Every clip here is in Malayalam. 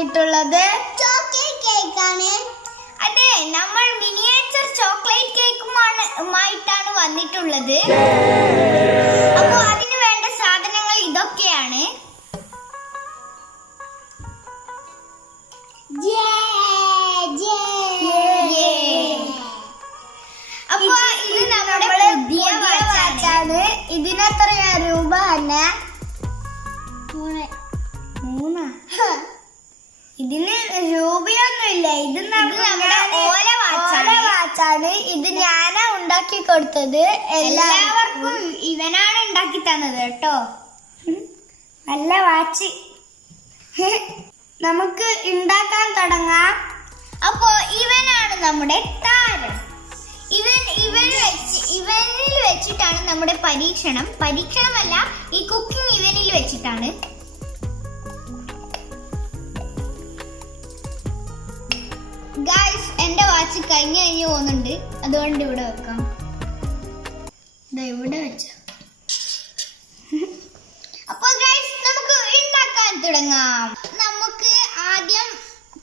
വന്നിട്ടുള്ളത് ചോക്ലേറ്റ് കേക്കാണ്. അതെ, നമ്മൾ മിനിയേച്ചർ ചോക്ലേറ്റ് കേക്കുമായിട്ടാണ് വന്നിട്ടുള്ളത്. അപ്പോൾ അതിന് വേണ്ട സാധനങ്ങൾ ഇതൊക്കെയാണ്. അപ്പൊ ഇത് നമ്മുടെ പുതിയ വാച്ചാണ്. ഇതിനെത്രയാ രൂപ? തന്നെ 3. ഇതിന് രൂപയൊന്നുമില്ല. ഇത് നമ്മുടെ ഓല വാച്ചാണ്. ഇത് ഞാനാ ഉണ്ടാക്കി കൊടുത്തത്. എല്ലാവർക്കും ഇവനാണ് ഉണ്ടാക്കി തന്നത് കേട്ടോ. നല്ല വാച്ച്. നമുക്ക് ഉണ്ടാക്കാൻ തുടങ്ങാം. അപ്പോ ഇവനാണ് നമ്മുടെ താരം. ഇവനിൽ വെച്ചിട്ടാണ് നമ്മുടെ പരീക്ഷണമല്ല, ഈ കുക്കിംഗ് ഇവനിൽ വെച്ചിട്ടാണ്. ഗായ്സ്, എന്റെ വാച്ച് കഴിഞ്ഞു പോകുന്നുണ്ട്. അതുകൊണ്ട് ഇവിടെ വെക്കാം. ഇവിടെ വെച്ച. അപ്പൊ ഗായ്സ്, നമുക്ക് ഉണ്ടാക്കാൻ തുടങ്ങാം. നമുക്ക് ആദ്യം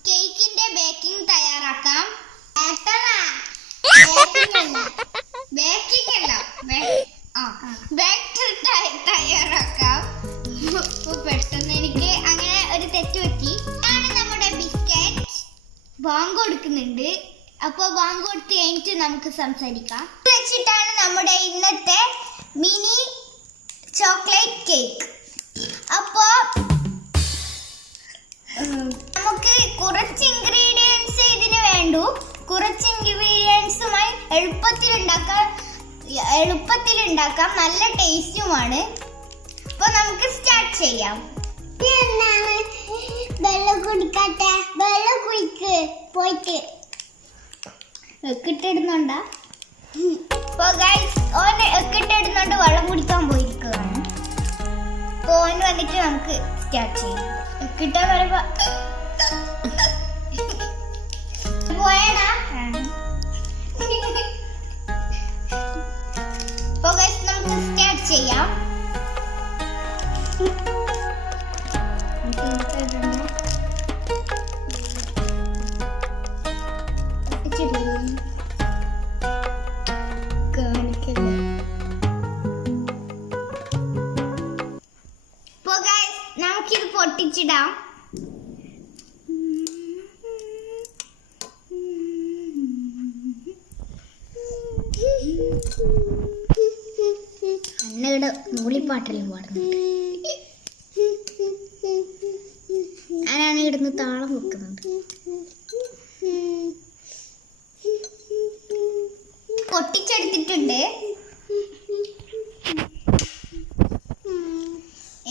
കേക്കിന്റെ ബേക്കിംഗ് തയ്യാറാക്കാം. തയ്യാറാക്കാം. പെട്ടെന്ന് എനിക്ക് അങ്ങനെ ഒരു തെറ്റ് പറ്റി. ഇതാണ് നമ്മുടെ ബിസ്ക്കറ്റ്. ബാങ്ക് കൊടുക്കുന്നുണ്ട്. അപ്പൊ ബാങ്ക് കൊടുത്ത് കഴിഞ്ഞിട്ട് നമുക്ക് സംസാരിക്കാം. വെച്ചിട്ടാണ് നമ്മുടെ ഇന്നത്തെ മിനി ചോക്ലേറ്റ് കേക്ക്. അപ്പോ നമുക്ക് കുറച്ച് ഇൻഗ്രീഡിയൻസ് ഇതിന് വേണ്ടു. കുറച്ച് ഇൻഗ്രീഡിയൻസുമായി എളുപ്പത്തിൽ ഉണ്ടാക്കാം. നല്ല ടേസ്റ്റുമാണ്. അപ്പൊ നമുക്ക് സ്റ്റാർട്ട് ചെയ്യാം. വെള്ളം കുടിക്കട്ടെ. വെള്ളം കുടിക്ക് പോയിട്ട് എക്കിട്ടിടുന്നുണ്ടാ. അപ്പൊ ഗൈസ്, ഓന് എക്കിട്ടിടുന്നുണ്ട് വെള്ളം കുടിക്കാൻ പോയിരിക്കുകയാണ്. അപ്പൊ ഓന് വന്നിട്ട് നമുക്ക് സ്റ്റാർട്ട് ചെയ്യാം. എക്കിട്ടാ പറയുമ്പോ പോയടാ. അപ്പൊ ഗൈസ്, നമുക്ക് സ്റ്റാർട്ട് ചെയ്യാം. നമുക്കിത് പൊട്ടിച്ചിടാം. അന്നയുടെ മൂളിപ്പാട്ടെല്ലാം പാടുന്നുണ്ട്. ഞാനാണ് ഇവിടുന്ന് താളം വെക്കുന്നുണ്ട്. പൊട്ടിച്ചെടുത്തിട്ടുണ്ട്.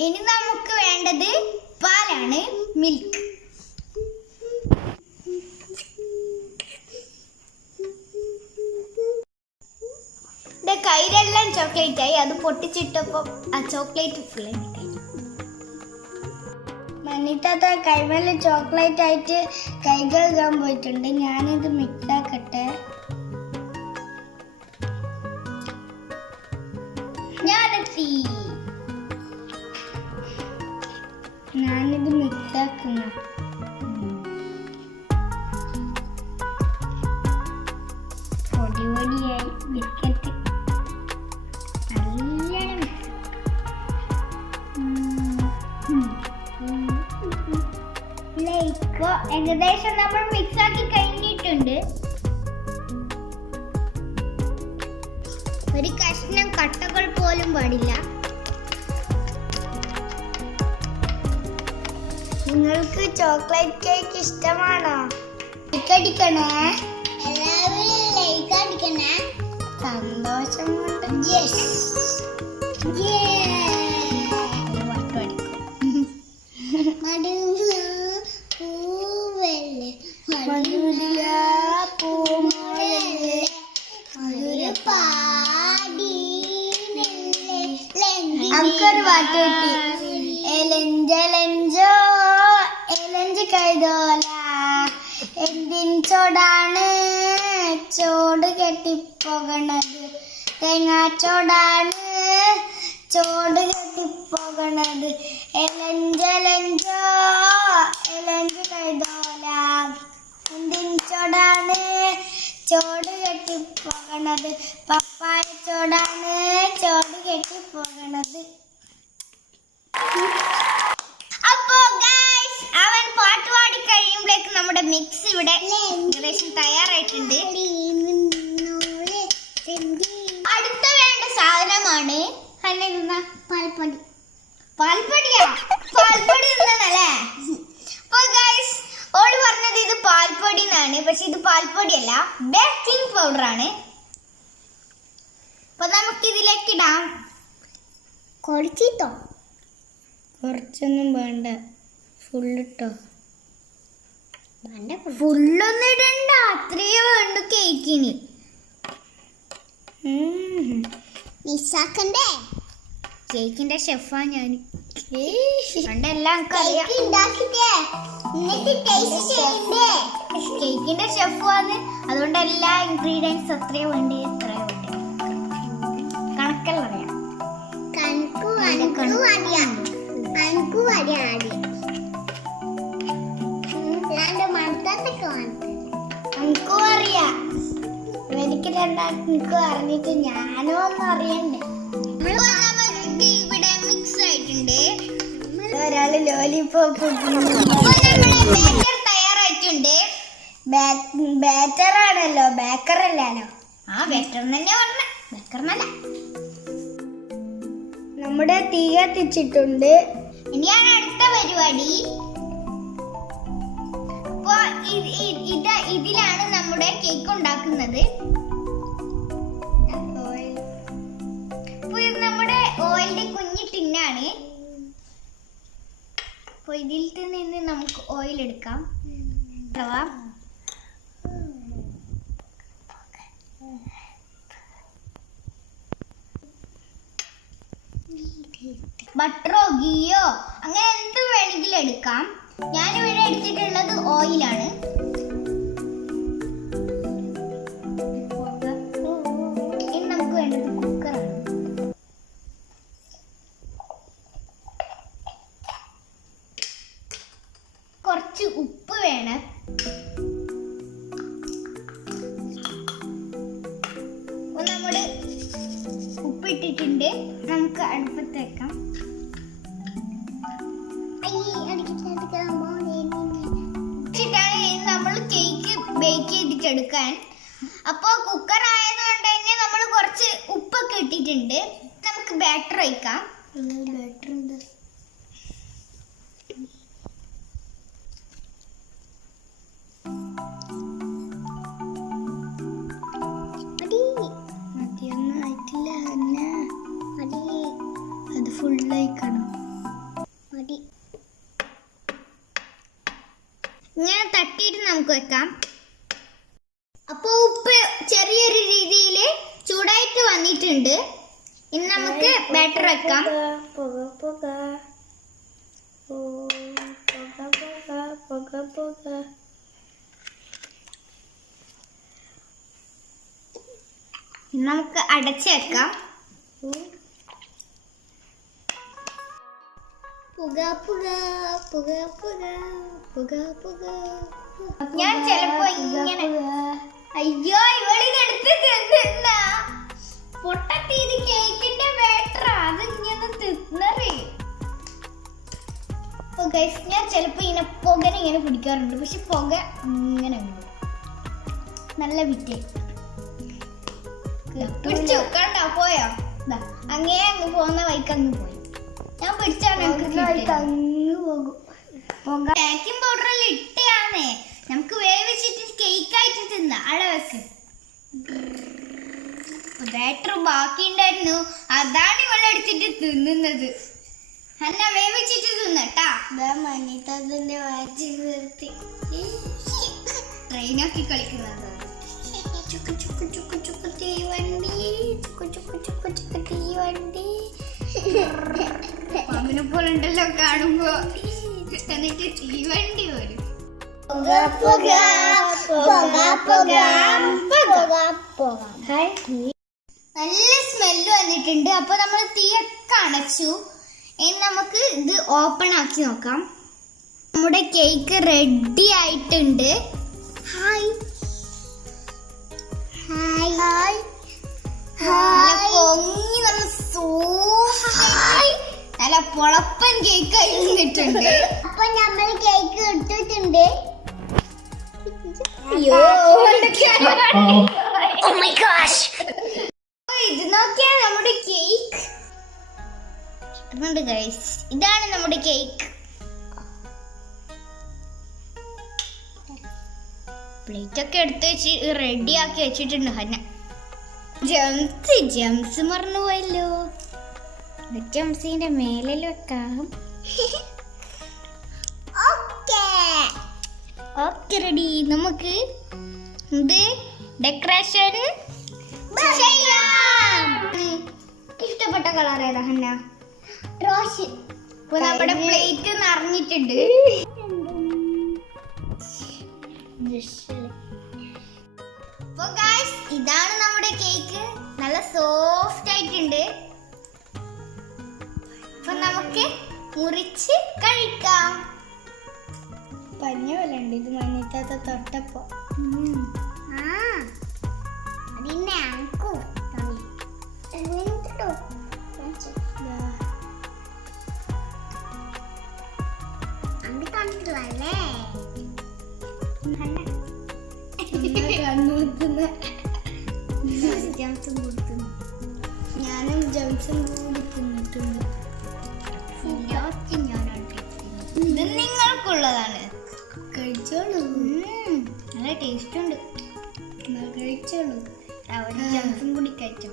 ഇനി നമുക്ക് വേണ്ടത് പാലാണ്, മിൽക്ക്. കയ്യിലെല്ലാം ചോക്ലേറ്റ് ആയി. അത് പൊട്ടിച്ചിട്ടപ്പോ ആ ചോക്ലേറ്റ് ഫുൾ കഴിഞ്ഞു. മന്നിട്ടാത്ത കൈമേല് ചോക്ലേറ്റ് ആയിട്ട് കൈ കഴുകാൻ പോയിട്ടുണ്ട്. ഞാനിത് മിക്സ് ആക്കട്ടെ. ഞാനിത് മിക്സ് ആക്കുന്ന. പൊടിയായി ബിസ്ക്കറ്റ് നല്ലോണം ഇപ്പൊ ഏകദേശം നമ്മൾ മിക്സ് ആക്കി കഴിഞ്ഞിട്ടുണ്ട്. ഒരു കഷ്ണം കട്ടകൾ പോലും പാടില്ല. നിങ്ങൾക്ക് ചോക്ലേറ്റ് കേക്ക് ഇഷ്ടമാണോ? ലൈക്ക് അടിക്കണേ. എല്ലാവരും ലൈക്ക് അടിക്കണേ. സന്തോഷം കൊണ്ട് നമുക്കൊരു പാട്ട് കിട്ടി. എലഞ്ചോ എലഞ്ച് കൈതോല എന്തിൻ ചോടാണ് ചോട് കെട്ടിപ്പോകണത്. തേങ്ങാച്ചോടാണ് ചോട് കെട്ടിപ്പോകണത്. എലഞ്ചോ എലഞ്ച് പപ്പായ ചോടാണ് ചോട് കെട്ടി പോകണത്. അപ്പോ ഗൈസ് അവൻ പാട്ട് പാടി കഴിയുമ്പോഴേക്ക് നമ്മുടെ മിക്സ് ഇവിടെ ഏകദേശം തയ്യാറായിട്ടുണ്ട്. അടുത്ത വേണ്ട സാധനമാണ് പാൽപ്പൊടി. പാൽപ്പൊടിയാ? പാൽപ്പൊടി തിന്നണല്ലേ? അപ്പൊ ഗൈസ് ഓള് പറഞ്ഞത് ഇത് പാൽപ്പൊടി എന്നാണ്, പക്ഷെ ഇത് പാൽപ്പൊടിയല്ല, ബേക്കിംഗ് പൗഡർ ആണ്. അപ്പൊ നമുക്ക് ഇതിലേക്ക് ഇടാം. കുറച്ചിട്ടോ? കുറച്ചൊന്നും വേണ്ട, ഫുള്ളിട്ടോ. ഫുള്ളൊന്നും ഇടണ്ട, അത്രയേ വേണ്ടു കേക്കിന്. മിസ്സാക്കണ്ടേ? കേക്കിന്റെ ഷെഫാ ഞാൻ. എല്ലാം കേക്കിന്റെ ഷെഫാണ്, അതുകൊണ്ട് എല്ലാ ഇൻഗ്രീഡിയൻസ് എത്രയോ വേണ്ടി എത്രയോ വേണ്ടി കണക്കെല്ലാം അറിയാം. എനിക്കും അറിയാം, എനിക്ക് രണ്ടാൾക്കും അറിഞ്ഞിട്ട് ഞാനോ ഒന്നും അറിയണ്ടേ. ഇവിടെ മിക്സ് ആയിട്ടുണ്ട്. ഒരാള് ലോലിപോപ്പ് തയ്യാറായിട്ടുണ്ട്. ബാറ്റർ ആണല്ലോ, ബേക്കർ അല്ലല്ലോ. ആ ബേക്കർ തന്നെ പറഞ്ഞ, ബേക്കർ എന്നല്ല. നമ്മുടെ തീ കത്തിച്ചിട്ടുണ്ട്. ഇനിയാണ് അടുത്ത പരിപാടി. അപ്പൊ ഇതിലാണ് നമ്മുടെ കേക്ക് ഉണ്ടാക്കുന്നത്. നമ്മുടെ ഓയിലിന്റെ കുഞ്ഞി ടിന്നാണ്. അപ്പൊ ഇതിൽ നിന്ന് നമുക്ക് ഓയിൽ എടുക്കാം. ബട്ടറോ ഗീയോ അങ്ങനെ എന്ത് വേണമെങ്കിലും എടുക്കാം. ഞാനിവിടെ എടുത്തിട്ടുള്ളത് ഓയിലാണ്. ഇനി നമുക്ക് വേണ്ടത് കുക്കറാണ്. കുറച്ച് ഉപ്പ് വേണം. നമ്മള് ഉപ്പിട്ടിട്ടുണ്ട്, നമുക്ക് അടുപ്പത്ത് വെക്കാം. നമ്മൾ കേക്ക് ബേക്ക് ചെയ്തിട്ടെടുക്കാൻ. അപ്പോൾ കുക്കർ ആയതുകൊണ്ട് തന്നെ നമ്മൾ കുറച്ച് ഉപ്പൊക്കെ ഇട്ടിട്ടുണ്ട്. നമുക്ക് ബാറ്റർ ഒഴിക്കാം. ബാറ്റർ എന്താ? മതിയൊന്നും ആയിട്ടില്ല, അത് ഫുള്ളായിക്കണം. മതി. ഇങ്ങനെ തട്ടിയിട്ട് നമുക്ക് വെക്കാം. അപ്പൊ ഉപ്പ് ചെറിയൊരു രീതിയിൽ ചൂടായിട്ട് വന്നിട്ടുണ്ട്. ഇനി നമുക്ക് ബാറ്റർ വെക്കാം. ഇനി നമുക്ക് അടച്ചു വെക്കാം. ഞാൻ ചിലപ്പോ ഇങ്ങനെ അയ്യോ ഇവളിതെടുത്ത് തിന്ന പൊട്ടത്തീത് കേക്കിന്റെ ബാറ്റർ അത് ഇങ്ങനെ തിന്നറേ. ഞാൻ ചിലപ്പോ ഇങ്ങനെ പുകനെ ഇങ്ങനെ പിടിക്കാറുണ്ട്, പക്ഷെ പുക ഇങ്ങനെ നല്ല വിറ്റേ പിടിച്ചു കണ്ടോ പോയോ? അങ്ങേ അങ്ങ് പോകുന്ന വൈക്ക് അങ്ങ് പോയി. ഞാൻ പിടിച്ചാണ് അങ്ങ് പോകും. ബേക്കിംഗ് പൗഡറിൽ ഇട്ടയാന്നേ, നമുക്ക് വേവിച്ചിട്ട് കേക്കായിട്ട് തിന്ന അളവെക്ക്. ബാറ്റർ ബാക്കി ഉണ്ടായിരുന്നു, അതാണ് ഇവളെടുത്തിട്ട് തിന്നുന്നത്. എന്നാ വേവിച്ചിട്ട് തിന്നട്ടാ. മനിതന്റെ വാച്ച് നിർത്തി ട്രെയിനൊക്കെ കളിക്കുന്നത്. ചുക്ക് ചുക്ക് ചുക്ക് ചുക്ക് തീവണ്ടി, ചുക്ക് ചുക്ക് ചുക്ക് ചുക്ക് തീവണ്ടി. അവനെ പോലെ ഉണ്ടല്ലോ കാണുമ്പോ. എന്നിട്ട് തീവണ്ടി വരും. നല്ല സ്മെല്ല് വന്നിട്ടുണ്ട്. അപ്പൊ നമ്മൾ തീയൊക്കെ അടച്ചു. ഇനി നമുക്ക് ഇത് ഓപ്പൺ ആക്കി നോക്കാം. നമ്മുടെ കേക്ക് റെഡി ആയിട്ടുണ്ട്. ഹായ് ഹായ് ഹായ് പൊങ്ങി നല്ല നല്ല പൊളപ്പൻ കേക്ക് കഴിഞ്ഞിട്ടുണ്ട്. അപ്പൊ നമ്മൾ കേക്ക് ഇട്ടിട്ടുണ്ട്. ഇത് നോക്കിയാ നമ്മുടെ കേക്ക് ഗൈസ്. ഇതാണ് നമ്മുടെ കേക്ക്. പ്ലേറ്റ് ഒക്കെ എടുത്ത് വെച്ച് റെഡി ആക്കി വെച്ചിട്ടുണ്ട്. Hannah gems മറന്നുപോയല്ലോ. ജംസിന്റെ മേലിൽ വെക്കാം. Okay ready. നമുക്ക് ഇത് ഡെക്കറേഷൻ ചെയ്യാം. ഇഷ്ടപ്പെട്ട കളർ ഏതാ ഹന്ന? റോസ്. ഇപ്പൊ നമ്മുടെ പ്ലേറ്റ് നിറഞ്ഞിട്ടുണ്ട്. ഇതാണ് നമ്മുടെ കേക്ക്. നല്ല സോഫ്റ്റ് ആയിട്ടുണ്ട്. അപ്പൊ നമുക്ക് മുറിച്ച് കഴിക്കാം. പഞ്ഞ പോലെ ഉണ്ട് ഇത് മഞ്ഞത്താത്ത തൊട്ടപ്പോ. ഞാനും ജംസും കൂടി തിന്നിട്ടുണ്ട്. ഇത് നിങ്ങൾക്കുള്ളതാണ്. കഴിച്ചോളൂ. നല്ല ടേസ്റ്റ് ഉണ്ട്. കഴിച്ചോളൂ. ജംസും കൂടി കഴിച്ചോ.